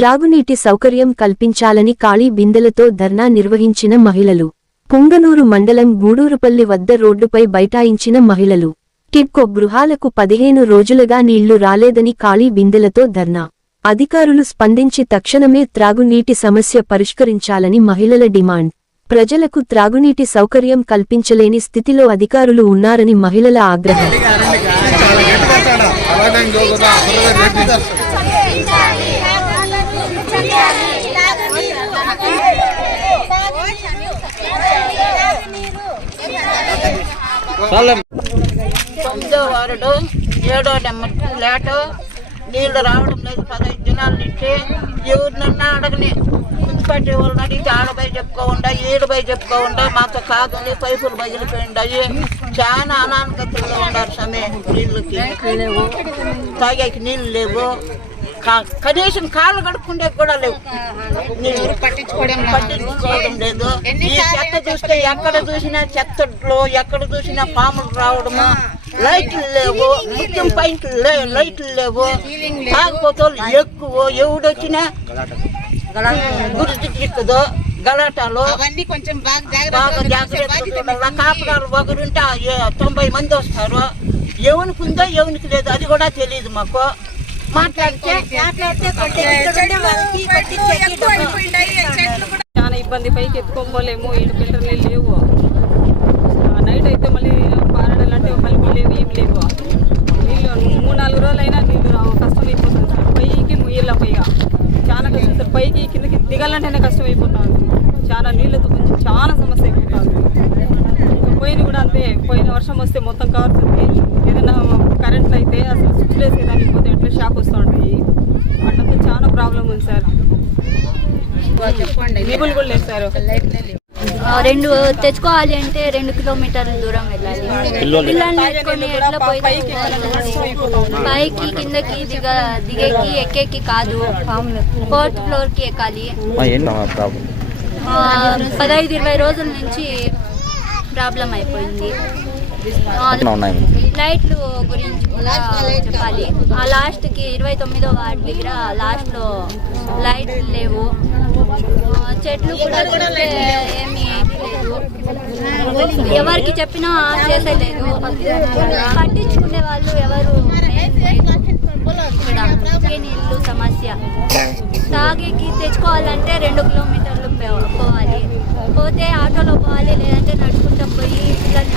త్రాగునీటి సౌకర్యం కల్పించాలని ఖాళీ బిందెలతో ధర్నా నిర్వహించిన మహిళలు పుంగనూరు మండలం గూడూరుపల్లి వద్ద రోడ్డుపై బైఠాయించిన మహిళలు టిడ్కో గృహాలకు పదిహేను రోజులుగా నీళ్ళు రాలేదని ఖాళీ బిందెలతో ధర్నా అధికారులు స్పందించి తక్షణమే త్రాగునీటి సమస్య పరిష్కరించాలని మహిళల డిమాండ్ ప్రజలకు త్రాగునీటి సౌకర్యం కల్పించలేని స్థితిలో అధికారులు ఉన్నారని మహిళల ఆగ్రహం తొమ్మిదో వారుడు ఏడో నెంబర్ లేటు నీళ్ళు రావడం లేదు పదహైదు దినాల నుంచి. ఎవరినన్నా అడగని. మున్సిపాలిటీ వాళ్ళని అడిగితే ఆడపై చెప్పుకోకుండా ఈడపై చెప్పుకోకుండా మాతో కాదని పైపులు బయలుపోయిండాయి చాలా అనానుగతుల్లో ఉన్నారు సమయం నీళ్ళకి. తాగేకి నీళ్ళు లేవు. కనీసం కాళ్ళు కడుక్కుండే కూడా లేవు. పట్టించుకోవడం పట్టించుకోవడం లేదు. ఈ చెత్త చూస్తే ఎక్కడ చూసినా చెత్తలో ఎక్కడ చూసినా పాములు రావడము. లైట్లు లేవు. ముఖ్యం లేవు లైట్లు లేవు. కాకపోతే ఎక్కువ ఎవడొచ్చినా గుర్తు చిక్కదు గలాటాలు అవన్నీ కొంచెం బాగా జాగ్రత్త. కాపురాలు ఒకరుంటే తొంభై మంది వస్తారు ఎవనికి ఉందో ఎవనికి లేదు అది కూడా తెలియదు మాకు. మాట్లాడితే చాలా ఇబ్బంది పైకి ఎత్తుకోపోలేము ఏడు ఫిల్టర్ నీళ్ళు లేవు. ఆ, నైట్ అయితే మళ్ళీ పారడాలు అంటే మళ్ళీ లేవు ఏం లేవు. నీళ్ళు మూడు నాలుగు రోజులు అయినా నీళ్ళు రావు కష్టం అయిపోతుంది సార్. పైకి ముయ్యల పైగా. చాలా కష్టం సార్. పైకి కిందకి దిగాలంటేనే కష్టం అయిపోతుంది. చాలా నీళ్ళతో కొంచెం చాలా సమస్య అయిపోతుంది. పోయిన కూడా అంతే. పోయిన వర్షం వస్తే మొత్తం కారుతుంది. ఏదైనా కరెంట్ అయితే అసలు స్విచ్ వేసేదానికి పోతే ఎట్లా షాక్ వస్తూ ఉంటాయి చాలా ప్రాబ్లం ఉంది సార్. చెప్పండి. కేబుల్ కూడా లేదు సార్. ఆ, రెండు తెచ్చుకోవాలి అంటే రెండు కిలోమీటర్ల దూరం వెళ్ళాలి. పిల్లల్ని ఎత్తుకొని ఎట్లా పోయి పైకి కిందకి దిగ దిగేకి ఎక్కేకి కాదు. ఫోర్త్ ఫ్లోర్కి ఎక్కాలి పదహైదు ఇరవై రోజుల నుంచి ప్రాబ్లం అయిపోయింది. లైట్లు గురించి కూడా చెప్పాలి. ఆ లాస్ట్కి ఇరవై తొమ్మిదో వార్డు దగ్గర లాస్ట్ లైట్లు లేవు. చెట్లు కూడా ఏమి లేదు. ఎవరికి చెప్పినా చేసేలేదు పట్టించుకునే వాళ్ళు ఎవరు ఇక్కడ తాగే నీళ్ళు సమస్య తాగేకి తెచ్చుకోవాలంటే రెండు కిలోమీటర్లు పో- పోవాలి పోతే ఆటోలో పోవాలి లేదంటే నడుచుకుంటూ పోయి పిల్లల్ని